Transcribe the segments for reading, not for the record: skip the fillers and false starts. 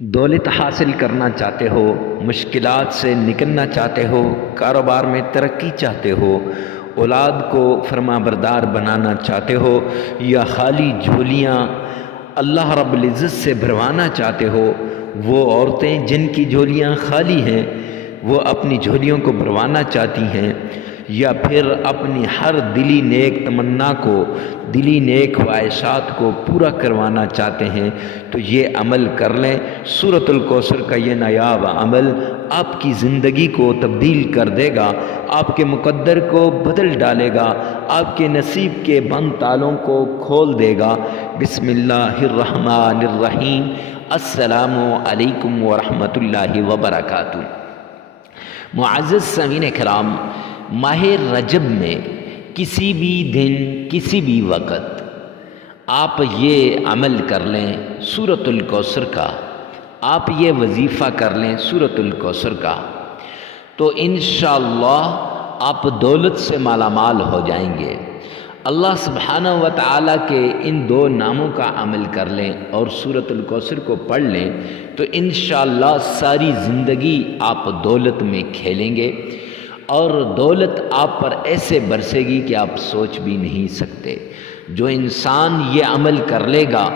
دولت حاصل کرنا چاہتے ہو، مشکلات سے نکلنا چاہتے ہو، کاروبار میں ترقی چاہتے ہو، اولاد کو فرما بردار بنانا چاہتے ہو، یا خالی جھولیاں اللہ رب العزت سے بھروانا چاہتے ہو، وہ عورتیں جن کی جھولیاں خالی ہیں وہ اپنی جھولیوں کو بھروانا چاہتی ہیں، یا پھر اپنی ہر دلی نیک تمنا کو، دلی نیک خواہشات کو پورا کروانا چاہتے ہیں، تو یہ عمل کر لیں۔ سورۃ الکوثر کا یہ نایاب عمل آپ کی زندگی کو تبدیل کر دے گا، آپ کے مقدر کو بدل ڈالے گا، آپ کے نصیب کے بند تالوں کو کھول دے گا۔ بسم اللہ الرحمن الرحیم۔ السلام علیکم ورحمۃ اللہ وبرکاتہ۔ معزز سامعین کرام، ماہ رجب میں کسی بھی دن کسی بھی وقت آپ یہ عمل کر لیں سورۃ الکوثر کا، آپ یہ وظیفہ کر لیں سورۃ الکوثر کا، تو انشاءاللہ آپ دولت سے مالا مال ہو جائیں گے۔ اللہ سبحانہ و تعالیٰ کے ان دو ناموں کا عمل کر لیں اور سورۃ الکوثر کو پڑھ لیں تو انشاءاللہ ساری زندگی آپ دولت میں کھیلیں گے، اور دولت آپ پر ایسے برسے گی کہ آپ سوچ بھی نہیں سکتے۔ جو انسان یہ عمل کر لے گا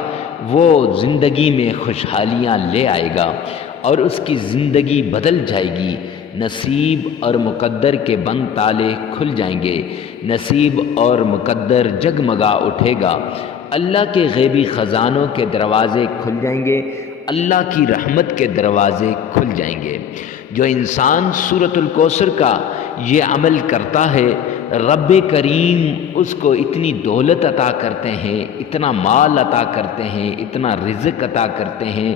وہ زندگی میں خوشحالیاں لے آئے گا اور اس کی زندگی بدل جائے گی، نصیب اور مقدر کے بند تالے کھل جائیں گے، نصیب اور مقدر جگمگا اٹھے گا، اللہ کے غیبی خزانوں کے دروازے کھل جائیں گے، اللہ کی رحمت کے دروازے کھل جائیں گے۔ جو انسان سورۃ الکوثر کا یہ عمل کرتا ہے، رب کریم اس کو اتنی دولت عطا کرتے ہیں، اتنا مال عطا کرتے ہیں، اتنا رزق عطا کرتے ہیں،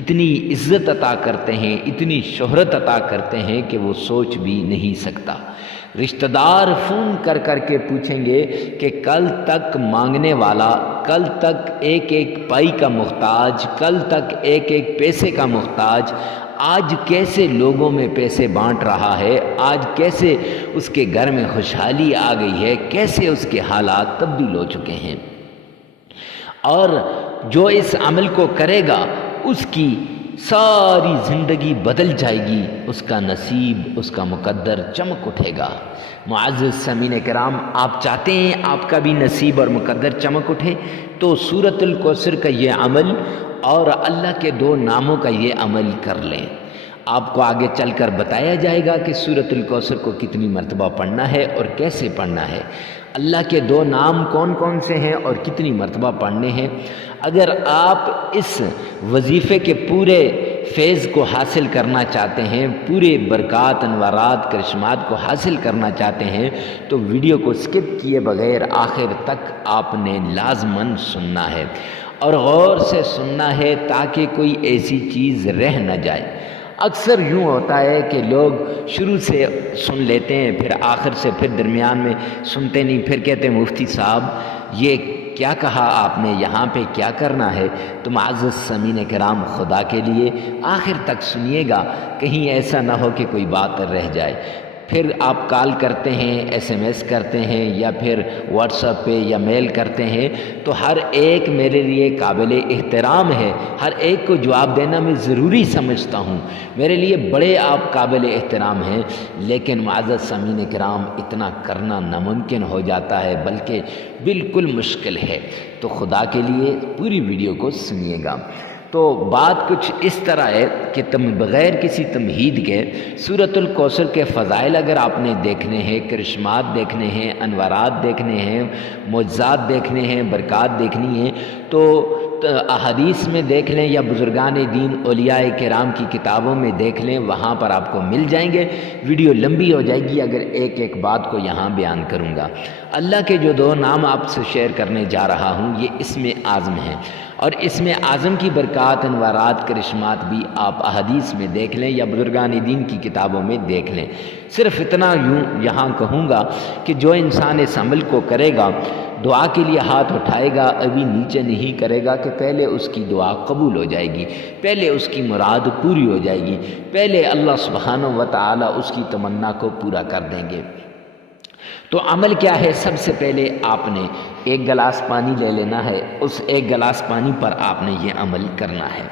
اتنی عزت عطا کرتے ہیں، اتنی شہرت عطا کرتے ہیں کہ وہ سوچ بھی نہیں سکتا۔ رشتہ دار فون کر کر کے پوچھیں گے کہ کل تک مانگنے والا، کل تک ایک ایک پائی کا محتاج، کل تک ایک ایک پیسے کا محتاج، آج کیسے لوگوں میں پیسے بانٹ رہا ہے، آج کیسے اس کے گھر میں خوشحالی آ گئی ہے، کیسے اس کے حالات تبدیل ہو چکے ہیں۔ اور جو اس عمل کو کرے گا اس کی ساری زندگی بدل جائے گی، اس کا نصیب، اس کا مقدر چمک اٹھے گا۔ معزز سامعین کرام، آپ چاہتے ہیں آپ کا بھی نصیب اور مقدر چمک اٹھے تو سورۃ الکوثر کا یہ عمل اور اللہ کے دو ناموں کا یہ عمل کر لیں۔ آپ کو آگے چل کر بتایا جائے گا کہ سورۃ الکوثر کو کتنی مرتبہ پڑھنا ہے اور کیسے پڑھنا ہے، اللہ کے دو نام کون کون سے ہیں اور کتنی مرتبہ پڑھنے ہیں۔ اگر آپ اس وظیفے کے پورے فیض کو حاصل کرنا چاہتے ہیں، پورے برکات، انوارات، کرشمات کو حاصل کرنا چاہتے ہیں تو ویڈیو کو سکپ کیے بغیر آخر تک آپ نے لازماً سننا ہے، اور غور سے سننا ہے تاکہ کوئی ایسی چیز رہ نہ جائے۔ اکثر یوں ہوتا ہے کہ لوگ شروع سے سن لیتے ہیں، پھر آخر سے پھر درمیان میں سنتے نہیں، پھر کہتے ہیں مفتی صاحب یہ کیا کہا آپ نے، یہاں پہ کیا کرنا ہے۔ تو معزز سامعین کرام، خدا کے لیے آخر تک سنیے گا، کہیں ایسا نہ ہو کہ کوئی بات رہ جائے۔ پھر آپ کال کرتے ہیں، ایس ایم ایس کرتے ہیں، یا پھر واٹس ایپ پہ یا میل کرتے ہیں، تو ہر ایک میرے لیے قابل احترام ہے، ہر ایک کو جواب دینا میں ضروری سمجھتا ہوں، میرے لیے بڑے آپ قابل احترام ہیں، لیکن معزز سامعین کرام اتنا کرنا ناممکن ہو جاتا ہے، بلکہ بالکل مشکل ہے۔ تو خدا کے لیے پوری ویڈیو کو سنیے گا۔ تو بات کچھ اس طرح ہے کہ بغیر کسی تمہید کے سورۃ الکوثر کے فضائل اگر آپ نے دیکھنے ہیں، کرشمات دیکھنے ہیں، انوارات دیکھنے ہیں، معجزات دیکھنے ہیں، برکات دیکھنی ہے تو احادیث میں دیکھ لیں یا بزرگان دین اولیاء کرام کی کتابوں میں دیکھ لیں، وہاں پر آپ کو مل جائیں گے۔ ویڈیو لمبی ہو جائے گی اگر ایک ایک بات کو یہاں بیان کروں گا۔ اللہ کے جو دو نام آپ سے شیئر کرنے جا رہا ہوں یہ اسم اعظم ہیں، اور اسم اعظم کی برکات، انوارات، کرشمات بھی آپ احادیث میں دیکھ لیں یا بزرگان دین کی کتابوں میں دیکھ لیں۔ صرف اتنا یوں یہاں کہوں گا کہ جو انسان اس عمل کو کرے گا، دعا کے لیے ہاتھ اٹھائے گا، ابھی نیچے نہیں کرے گا، کہ پہلے اس کی دعا قبول ہو جائے گی، پہلے اس کی مراد پوری ہو جائے گی، پہلے اللہ سبحانہ و تعالی اس کی تمنا کو پورا کر دیں گے۔ تو عمل کیا ہے؟ سب سے پہلے آپ نے ایک گلاس پانی لے لینا ہے، اس ایک گلاس پانی پر آپ نے یہ عمل کرنا ہے۔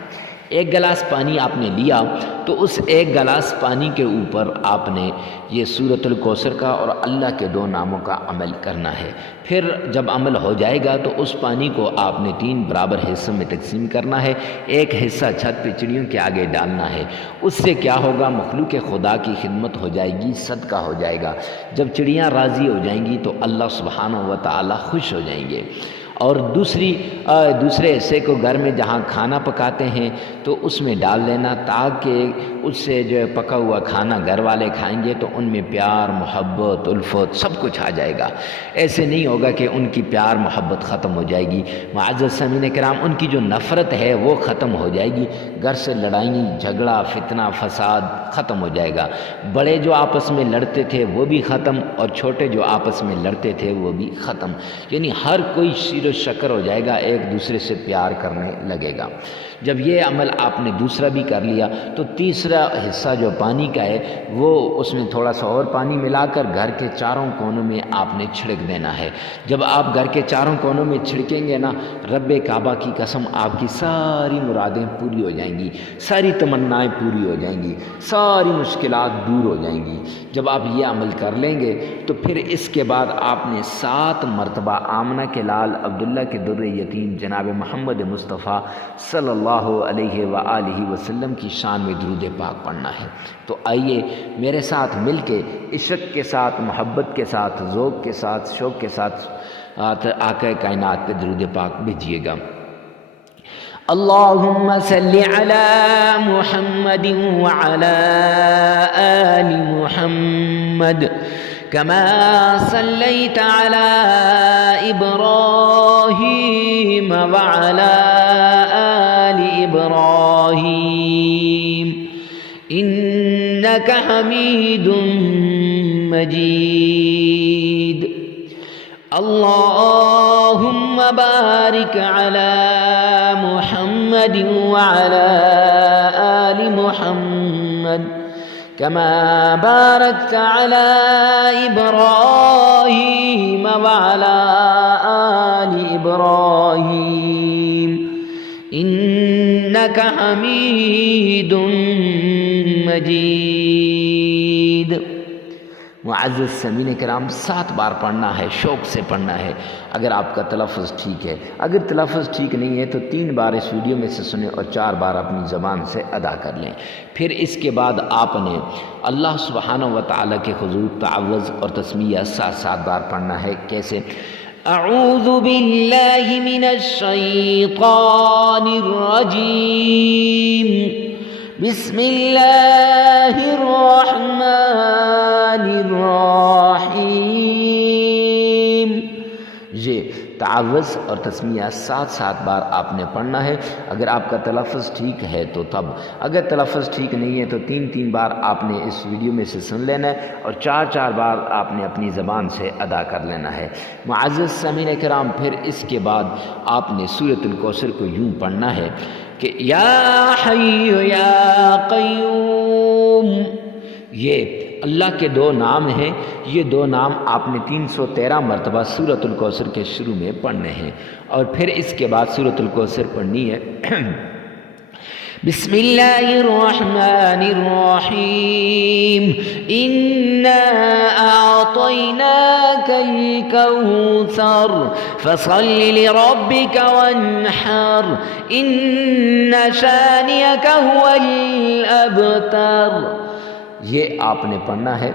ایک گلاس پانی آپ نے لیا تو اس ایک گلاس پانی کے اوپر آپ نے یہ سورۃ الکوثر کا اور اللہ کے 2 ناموں کا عمل کرنا ہے۔ پھر جب عمل ہو جائے گا تو اس پانی کو آپ نے 3 برابر حصوں میں تقسیم کرنا ہے، ایک حصہ چھت پہ چڑیوں کے آگے ڈالنا ہے۔ اس سے کیا ہوگا؟ مخلوق خدا کی خدمت ہو جائے گی، صدقہ ہو جائے گا۔ جب چڑیاں راضی ہو جائیں گی تو اللہ سبحانہ و تعالی خوش ہو جائیں گے۔ اور دوسرے حصے کو گھر میں جہاں کھانا پکاتے ہیں تو اس میں ڈال لینا، تاکہ اس سے جو پکا ہوا کھانا گھر والے کھائیں گے تو ان میں پیار، محبت، الفت سب کچھ آ جائے گا۔ ایسے نہیں ہوگا کہ ان کی پیار محبت ختم ہو جائے گی۔ معزز سامعین کرام، ان کی جو نفرت ہے وہ ختم ہو جائے گی، گھر سے لڑائی، جھگڑا، فتنہ، فساد ختم ہو جائے گا۔ بڑے جو آپس میں لڑتے تھے وہ بھی ختم، اور چھوٹے جو آپس میں لڑتے تھے وہ بھی ختم، یعنی ہر کوئی شیر و شکر ہو جائے گا، ایک دوسرے سے پیار کرنے لگے گا۔ جب یہ عمل آپ نے دوسرا بھی کر لیا تو تیسرا حصہ جو پانی کا ہے وہ اس میں تھوڑا سا اور پانی ملا کر گھر کے چاروں کونوں میں آپ نے چھڑک دینا ہے۔ جب آپ گھر کے چاروں کونوں میں چھڑکیں گے نا، رب کعبہ کی قسم آپ کی ساری مرادیں پوری ہو جائیں گی، ساری تمنائیں پوری ہو جائیں گی، ساری مشکلات دور ہو جائیں گی۔ جب آپ یہ عمل کر لیں گے تو پھر اس کے بعد آپ نے 7 مرتبہ آمنہ کے لال عبداللہ کے در یتیم جناب محمد مصطفیٰ صلی اللہ علیہ وآلہ وسلم کی شان میں درود پاک پڑھنا ہے۔ تو آئیے میرے ساتھ مل کے عشق کے ساتھ، محبت کے ساتھ، ذوق کے ساتھ، شوق کے ساتھ آقا کائنات پہ درود پاک بھیجیے گا۔ اللہم صلی علی محمد وعلی آل محمد كما صليت على إبراهيم وعلى آل إبراهيم إنك حميد مجيد اللهم بارك على محمد وعلى آل محمد كما باركت على إبراهيم وعلى آل إبراهيم إنك حميد مجيد۔ معزز سامعین کرام، 7 بار پڑھنا ہے، شوق سے پڑھنا ہے اگر آپ کا تلفظ ٹھیک ہے۔ اگر تلفظ ٹھیک نہیں ہے تو 3 بار اس ویڈیو میں سے سنیں اور 4 بار اپنی زبان سے ادا کر لیں۔ پھر اس کے بعد آپ نے اللہ سبحانہ و تعالیٰ کے حضور تعوذ اور تسمیہ 7 بار پڑھنا ہے۔ کیسے؟ اعوذ باللہ من الشیطان الرجیم، بسم اللہ الرحمن الرحیم۔ یہ تعوذ اور تسمیہ 7 بار آپ نے پڑھنا ہے۔ اگر آپ کا تلفظ ٹھیک ہے تو تب، اگر تلفظ ٹھیک نہیں ہے تو 3 بار آپ نے اس ویڈیو میں سے سن لینا ہے اور 4 بار آپ نے اپنی زبان سے ادا کر لینا ہے۔ معزز سامعین کرام، پھر اس کے بعد آپ نے سورۃ الکوثر کو یوں پڑھنا ہے کہ یا حی یا قیوم۔ یہ اللہ کے 2 نام ہیں، یہ 2 نام آپ نے 313 مرتبہ سورۃ الکوثر کے شروع میں پڑھنے ہیں، اور پھر اس کے بعد سورۃ الکوثر پڑھنی ہے۔ بسم اللہ الرحمن الرحیم، انا اعطیناک الکوثر فصل لربک وانحر ان شانئک هو الابتر۔ یہ آپ نے پڑھنا ہے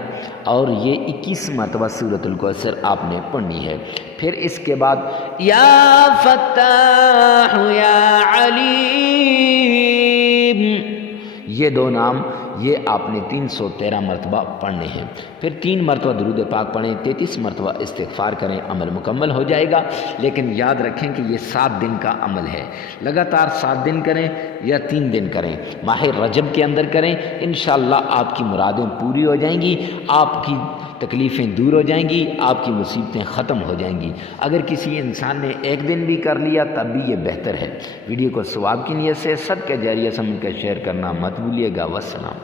اور یہ 21 مرتبہ سورۃ الکوثر آپ نے پڑھنی ہے۔ پھر اس کے بعد یا فتاح یا علیم، یہ 2 نام یہ آپ نے 313 مرتبہ پڑھنے ہیں۔ پھر 3 مرتبہ درود پاک پڑھیں، 33 مرتبہ استغفار کریں، عمل مکمل ہو جائے گا۔ لیکن یاد رکھیں کہ یہ 7 دن کا عمل ہے، لگاتار 7 دن کریں یا 3 دن کریں، ماہ رجب کے اندر کریں، انشاءاللہ آپ کی مرادیں پوری ہو جائیں گی، آپ کی تکلیفیں دور ہو جائیں گی، آپ کی مصیبتیں ختم ہو جائیں گی۔ اگر کسی انسان نے 1 دن بھی کر لیا تب بھی یہ بہتر ہے۔ ویڈیو کو ثواب کی نیت سے صدقہ جاریہ سمجھ کر شیئر کرنا مت بھولیے گا۔ والسلام۔